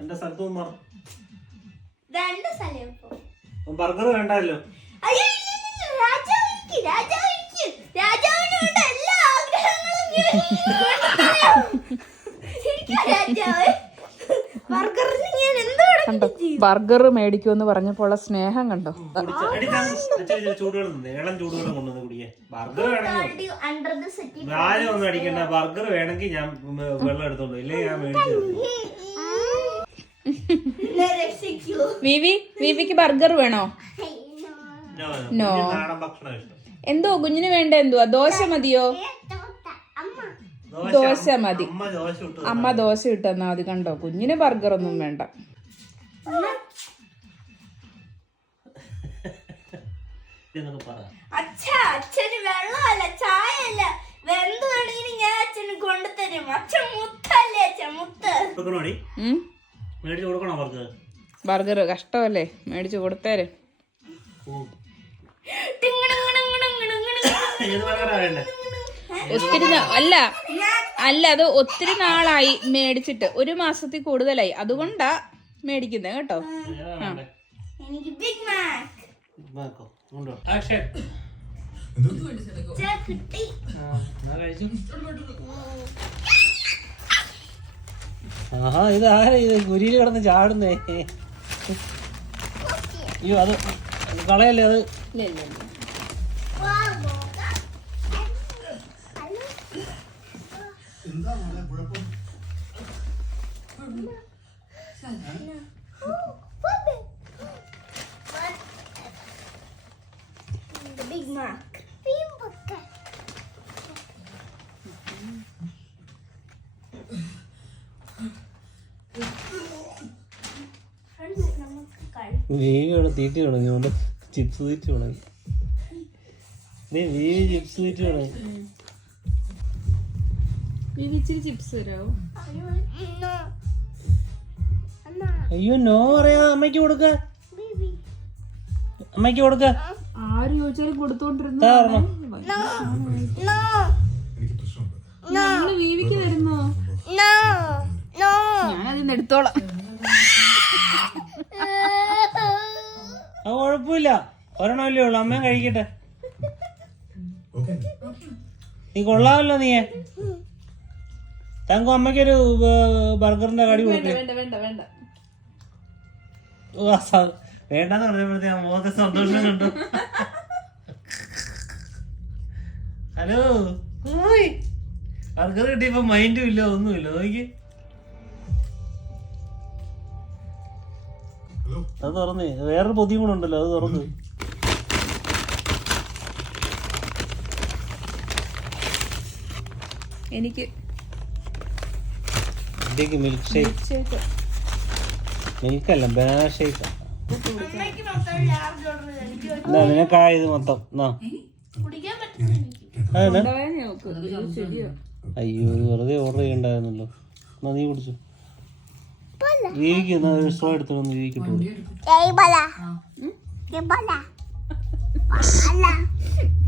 എന്റെ സ്ഥലത്ത് രണ്ട് സ്ഥലം ബർഗർ വേണ്ടല്ലോ. ബർഗർ മേടിക്കുമെന്ന് പറഞ്ഞപ്പോൾ സ്നേഹം കണ്ടോ. ഒന്നും അടിക്കണ്ട. ബർഗർ വേണമെങ്കിൽ ഞാൻ വെള്ളം എടുത്തോണ്ട് ഇല്ലേ ഞാൻ മേടിച്ചു. വിവിക്ക് ബർഗർ വേണോ? നോ. എന്തോ കുഞ്ഞിന് വേണ്ട എന്തുവാ? ദോശ മതിയോ? ദോശ മതി. അമ്മ ദോശ ഇട്ടെന്നാ മതി. കണ്ടോ, കുഞ്ഞിന് ബർഗർ ഒന്നും വേണ്ട. അച്ഛന് വെള്ളമല്ല ചായല്ല എന്ത് വേണമെങ്കിലും ഞാൻ അച്ഛന് കൊണ്ടുതരും. അച്ഛൻ മുത്തല്ലേ? അച്ഛൻ മുത്ത് ബർഗർ കഷ്ടമല്ലേ, മേടിച്ചു കൊടുത്തേരെ. ഒത്തിരി അല്ല അത് ഒത്തിരി നാളായി മേടിച്ചിട്ട്, 1 മാസത്തിൽ കൂടുതലായി, അതുകൊണ്ടാ മേടിക്കുന്നത് കേട്ടോ. എനിക്ക് ബിഗ് മാക് ആഹാ, ഇതാരാ ഇത് ഗുരിയിൽ കിടന്ന് ചാടുന്നേ? അയ്യോ, അത് കളയല്ലേ അത്. Big Mac. വീവിയോടെ തീറ്റി തുടങ്ങിയോണ്ട് ചിപ്സ് തീറ്റി തുടങ്ങി. വീവി ചിപ്സ് തീറ്റി തുടങ്ങി. ഇച്ചിരി ചിപ്സ് തരാമോ? അയ്യോ, നോ പറയാ. അമ്മയ്ക്ക് കൊടുക്ക, അമ്മയ്ക്ക് കൊടുക്ക. ആര് ചോദിച്ചാലും കൊടുത്തോണ്ടിരുന്നു. വീവിക്ക് തരുന്നോ? ഞാനതിന്ന് എടുത്തോളാം. അത് കുഴപ്പമില്ല, ഒരെണ്ണമല്ലേ ഉള്ളു. അമ്മയും കഴിക്കട്ടെ. നീ കൊള്ളാമല്ലോ. നീയെ തങ്കു അമ്മയ്ക്കൊരു ബർഗറിന്റെ കടി കൊടുക്കേ. വേണ്ടെന്ന് പറഞ്ഞപ്പോഴത്തേ മുഖത്തെ സന്തോഷം കണ്ടു. ഹലോ, ബർഗർ കിട്ടിയപ്പോ മൈൻഡും ഇല്ല, ഒന്നുമില്ല. നോക്കി, അത് തുറന്നേ. വേറൊരു പൊതിയും കൂടെ ഉണ്ടല്ലോ, അത് തുറന്ന്. എനിക്ക് മിൽക്ക് ഷേക്ക്. മിൽക്കല്ല, ബനാന ഷേക്ക്. നിനക്കായത് മൊത്തം. അയ്യോ, വെറുതെ ഓർഡർ ചെയ്യണ്ടായിരുന്നല്ലോ. എന്നാ നീ കുടിച്ചു. വീവിക്ക് സ്ട്രോ എടുത്തു വന്ന് വീവിക്കിട്ടു.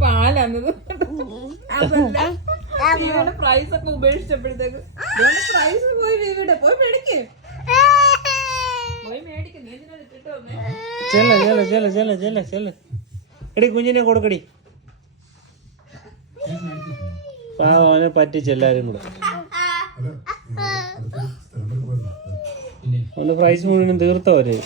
പാലാന്നത് പ്രൈസ് ഒക്കെ ഉപേക്ഷിച്ചപ്പോഴത്തേക്ക് പ്രൈസ് പോയി വീവിടെ പോയി മേടിക്കേ. എടി കുഞ്ഞിനെ കൊടുക്കടി. അവനെ പറ്റിച്ചെല്ലാരും കൂടെ. അവന്റെ പ്രൈസ് മുഴുവനും തീർത്തവര്.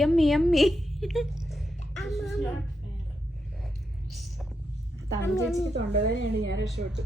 Yummy yummy. തമിഴ് ചേച്ചിക്ക് തൊണ്ടവേദനയാണ്, ഞാൻ രക്ഷപ്പെട്ടു.